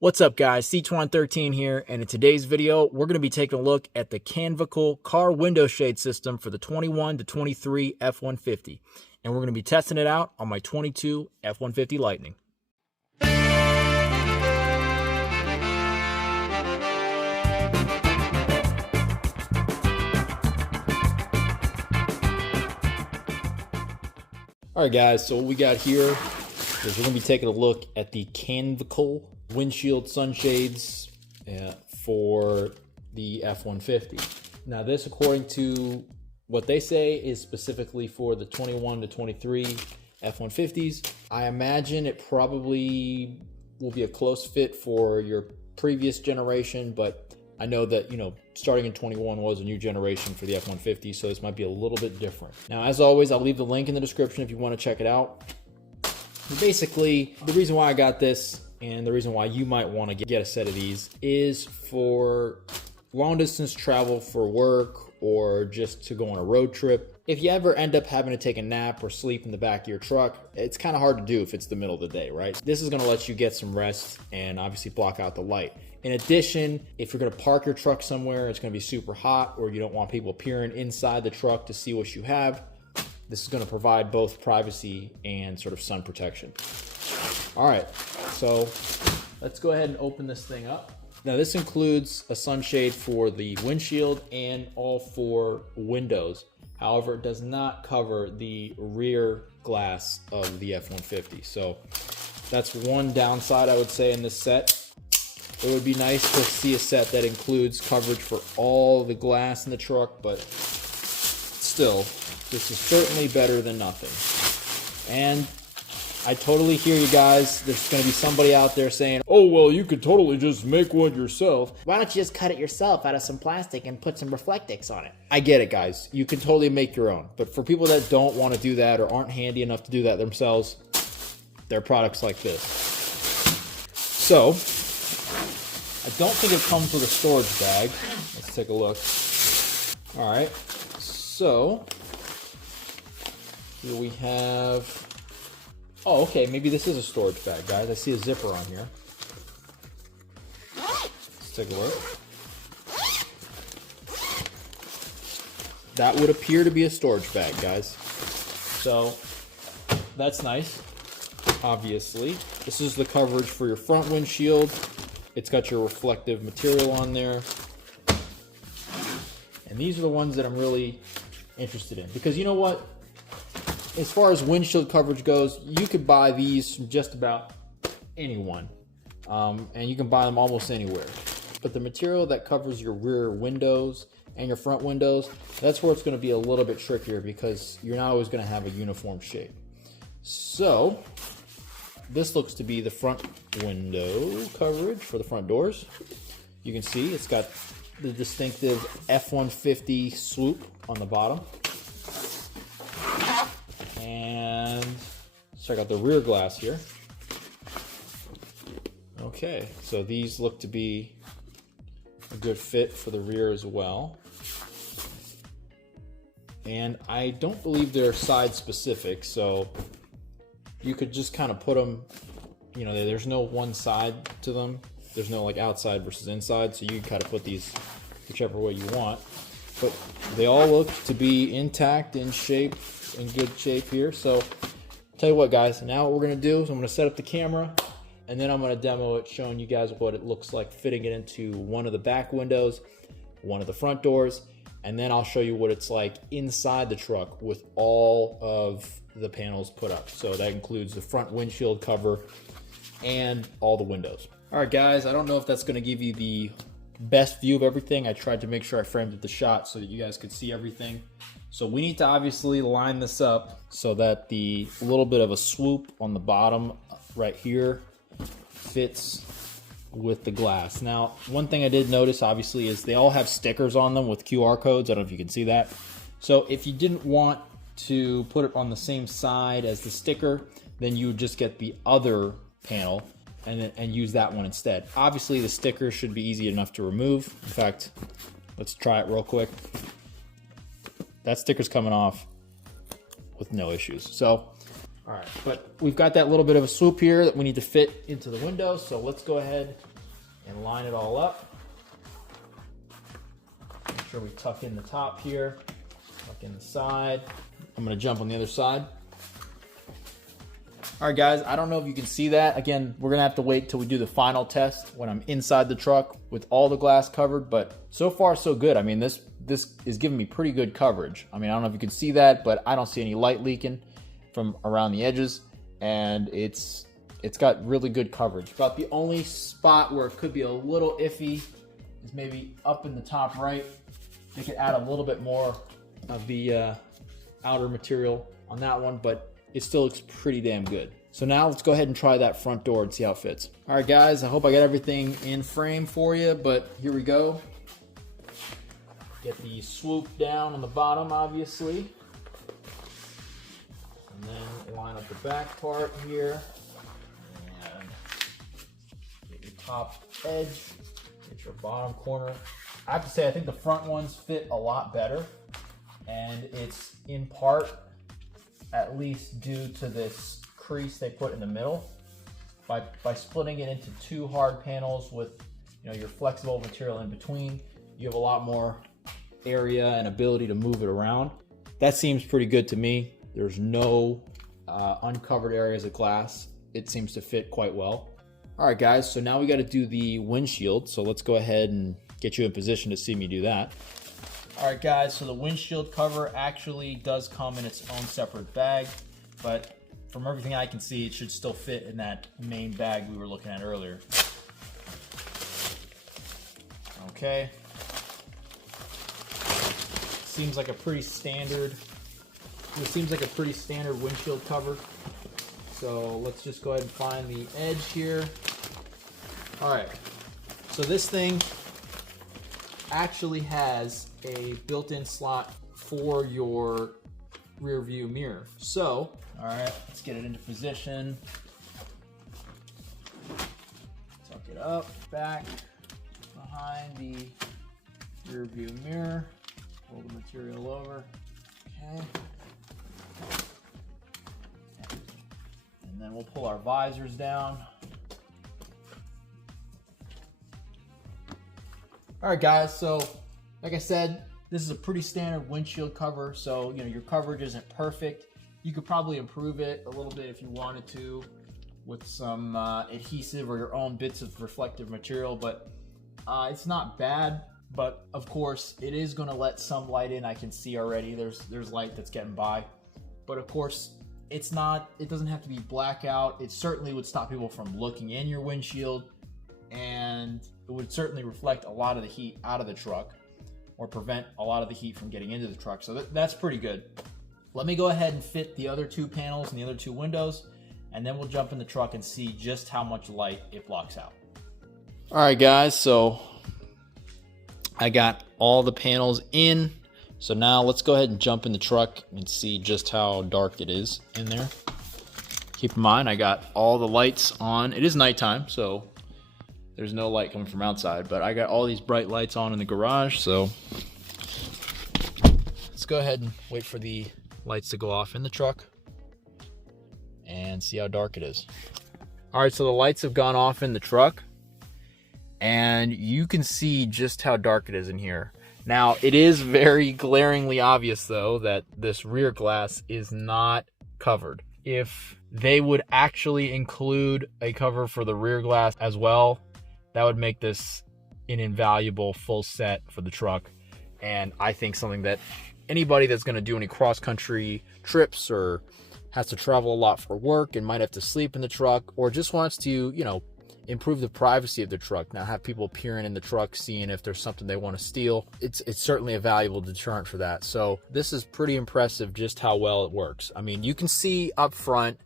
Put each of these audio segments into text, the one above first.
What's up guys, C2113 here, and in today's video, we're going to be taking a look at the Canvcle car window shade system for the 21 to 23 F150. And we're going to be testing it out on my 22 F150 Lightning. Alright guys, so what we got here is we're going to be taking a look at the Canvcle windshield sunshades for the F-150. Now this, according to what they say, is specifically for the 21 to 23 F-150s. I imagine it probably will be a close fit for your previous generation, but I know that, starting in 21 was a new generation for the F-150, so this might be a little bit different. Now, as always, I'll leave the link in the description if you want to check it out. Basically, the reason why I got this and the reason why you might want to get a set of these is for long distance travel for work or just to go on a road trip. If you ever end up having to take a nap or sleep in the back of your truck, it's kind of hard to do if it's the middle of the day, right? This is going to let you get some rest and obviously block out the light. In addition, if you're going to park your truck somewhere, it's going to be super hot, or you don't want people peering inside the truck to see what you have, this is going to provide both privacy and sort of sun protection. All right, so let's go ahead and open this thing up. Now this includes a sunshade for the windshield and all four windows. However, it does not cover the rear glass of the F-150. So that's one downside I would say in this set. It would be nice to see a set that includes coverage for all the glass in the truck, but still, this is certainly better than nothing. And I totally hear you guys. There's going to be somebody out there saying, oh, well, you could totally just make one yourself. Why don't you just cut it yourself out of some plastic and put some Reflectix on it? I get it, guys. You can totally make your own. But for people that don't want to do that or aren't handy enough to do that themselves, there are products like this. So, I don't think it comes with a storage bag. Let's take a look. All right. So, here we have... Oh, okay, maybe this is a storage bag, guys. I see a zipper on here. Let's take a look. That would appear to be a storage bag, guys. So, that's nice, obviously. This is the coverage for your front windshield. It's got your reflective material on there. And these are the ones that I'm really interested in. Because you know what? As far as windshield coverage goes, you could buy these from just about anyone. And you can buy them almost anywhere. But the material that covers your rear windows and your front windows, that's where it's going to be a little bit trickier because you're not always going to have a uniform shape. So, this looks to be the front window coverage for the front doors. You can see it's got the distinctive F-150 swoop on the bottom. And let's check out the rear glass here. Okay, so these look to be a good fit for the rear as well. And I don't believe they're side specific, so you could just kind of put them, there's no one side to them. There's no like outside versus inside, so you can kind of put these whichever way you want. But they all look to be intact, in shape, in good shape here. So, tell you what, guys, now what we're going to do is I'm going to set up the camera, and then I'm going to demo it, showing you guys what it looks like fitting it into one of the back windows, one of the front doors, and then I'll show you what it's like inside the truck with all of the panels put up. So that includes the front windshield cover and all the windows. All right, guys, I don't know if that's going to give you the best view of everything. I tried to make sure I framed up the shot so that you guys could see everything. So we need to obviously line this up so that the little bit of a swoop on the bottom right here fits with the glass. Now, one thing I did notice obviously is they all have stickers on them with QR codes. I don't know if you can see that. So if you didn't want to put it on the same side as the sticker, then you would just get the other panel and use that one instead. Obviously, the sticker should be easy enough to remove. In fact, let's try it real quick. That sticker's coming off with no issues. So, All right, but we've got that little bit of a swoop here that we need to fit into the window, so let's go ahead and line it all up. Make sure we tuck in the top here, tuck in the side. I'm gonna jump on the other side. All right, guys, I don't know if you can see that. Again, we're gonna have to wait till we do the final test when I'm inside the truck with all the glass covered, but so far so good. I mean, this is giving me pretty good coverage. I mean, I don't know if you can see that, but I don't see any light leaking from around the edges, and it's got really good coverage. About the only spot where it could be a little iffy is maybe up in the top right. They could add a little bit more of the outer material on that one, but it still looks pretty damn good. So now let's go ahead and try that front door and see how it fits. All right, guys, I hope I got everything in frame for you, but here we go. Get the swoop down on the bottom, obviously. And then line up the back part here. And get your top edge, get your bottom corner. I have to say, I think the front ones fit a lot better. And it's in part, at least due to this crease they put in the middle. By splitting it into two hard panels with your flexible material in between, you have a lot more area and ability to move it around. That seems pretty good to me. There's no uncovered areas of glass. It seems to fit quite well. All right, guys, so now we got to do the windshield. So let's go ahead and get you in position to see me do that. All right, guys, so the windshield cover actually does come in its own separate bag, but from everything I can see, it should still fit in that main bag we were looking at earlier. Okay. Seems like a pretty standard windshield cover. So let's just go ahead and find the edge here. All right, so this thing actually has a built-in slot for your rear view mirror. So, all right, let's get it into position. Tuck it up, back, behind the rear view mirror. Pull the material over. Okay. And then we'll pull our visors down. All right, guys, so like I said, this is a pretty standard windshield cover, so your coverage isn't perfect. You could probably improve it a little bit if you wanted to with some adhesive or your own bits of reflective material, but it's not bad. But of course, it is going to let some light in. I can see already there's light that's getting by, but of course, it doesn't have to be blackout. It certainly would stop people from looking in your windshield, and it would certainly reflect a lot of the heat out of the truck or prevent a lot of the heat from getting into the truck. So that's pretty good. Let me go ahead and fit the other two panels and the other two windows, and then we'll jump in the truck and see just how much light it blocks out. All right, guys, so I got all the panels in. So now let's go ahead and jump in the truck and see just how dark it is in there. Keep in mind, I got all the lights on. It is nighttime, so there's no light coming from outside, but I got all these bright lights on in the garage, so let's go ahead and wait for the lights to go off in the truck and see how dark it is. All right, so the lights have gone off in the truck, and you can see just how dark it is in here. Now, it is very glaringly obvious, though, that this rear glass is not covered. If they would actually include a cover for the rear glass as well, that would make this an invaluable full set for the truck. And I think something that anybody that's going to do any cross-country trips or has to travel a lot for work and might have to sleep in the truck, or just wants to, improve the privacy of the truck, not have people peering in the truck seeing if there's something they want to steal. It's certainly a valuable deterrent for that. So this is pretty impressive just how well it works. I mean, you can see up front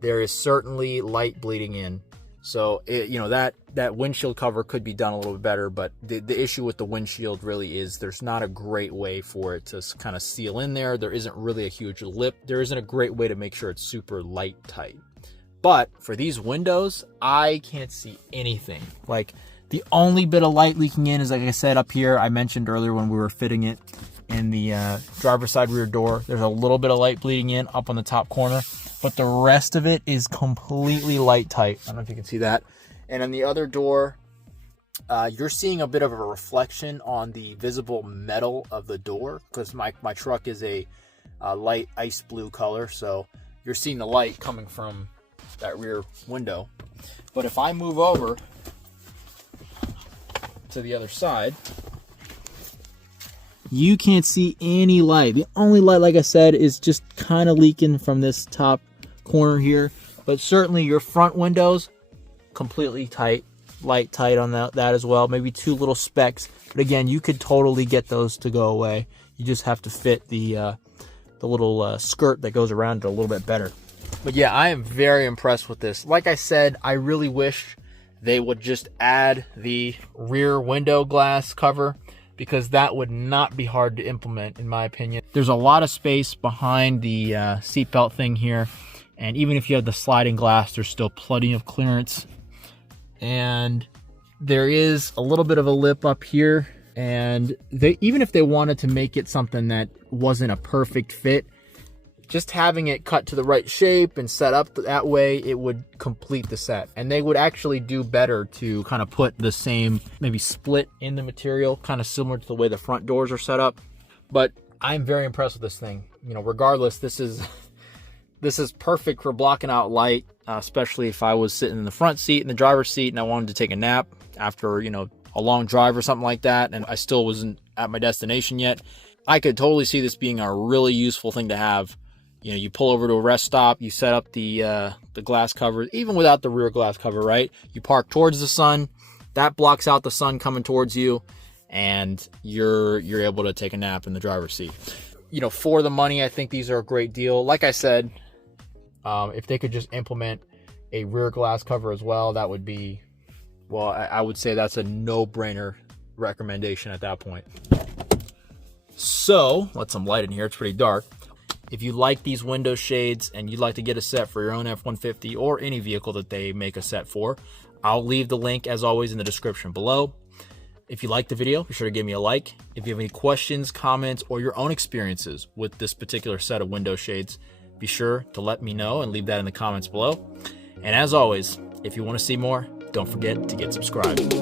there is certainly light bleeding in. So that windshield cover could be done a little bit better, but the issue with the windshield really is there's not a great way for it to kind of seal in there. There isn't really a huge lip. There isn't a great way to make sure it's super light tight. But for these windows, I can't see anything. Like, the only bit of light leaking in is, like I said, up here. I mentioned earlier when we were fitting it in the driver's side rear door, there's a little bit of light bleeding in up on the top corner. but the rest of it is completely light tight. I don't know if you can see that. And on the other door, you're seeing a bit of a reflection on the visible metal of the door, because my truck is a light ice blue color, so you're seeing the light coming from that rear window. But if I move over to the other side, you can't see any light. The only light, like I said, is just kind of leaking from this top corner here. But certainly your front windows, completely tight, light tight on that as well. Maybe 2 little specks. But again, you could totally get those to go away. You just have to fit the little skirt that goes around it a little bit better. But yeah, I am very impressed with this. Like I said, I really wish they would just add the rear window glass cover, because that would not be hard to implement, in my opinion. There's a lot of space behind the seatbelt thing here, and even if you have the sliding glass, there's still plenty of clearance. And there is a little bit of a lip up here, and even if they wanted to make it something that wasn't a perfect fit, just having it cut to the right shape and set up that way, it would complete the set. And they would actually do better to kind of put the same, maybe split in the material, kind of similar to the way the front doors are set up. But I'm very impressed with this thing. You know, regardless, this is perfect for blocking out light, especially if I was sitting in the front seat, in the driver's seat, and I wanted to take a nap after, you know, a long drive or something like that, and I still wasn't at my destination yet. I could totally see this being a really useful thing to have. You know, you pull over to a rest stop, you set up the glass cover, even without the rear glass cover, right? You park towards the sun, that blocks out the sun coming towards you, and you're able to take a nap in the driver's seat. You know, for the money, I think these are a great deal. Like I said, if they could just implement a rear glass cover as well, that would be, well, I would say that's a no-brainer recommendation at that point. So, let some light in here, it's pretty dark. If you like these window shades and you'd like to get a set for your own F-150 or any vehicle that they make a set for, I'll leave the link, as always, in the description below. If you liked the video, be sure to give me a like. If you have any questions, comments, or your own experiences with this particular set of window shades, be sure to let me know and leave that in the comments below. And as always, if you want to see more, don't forget to get subscribed.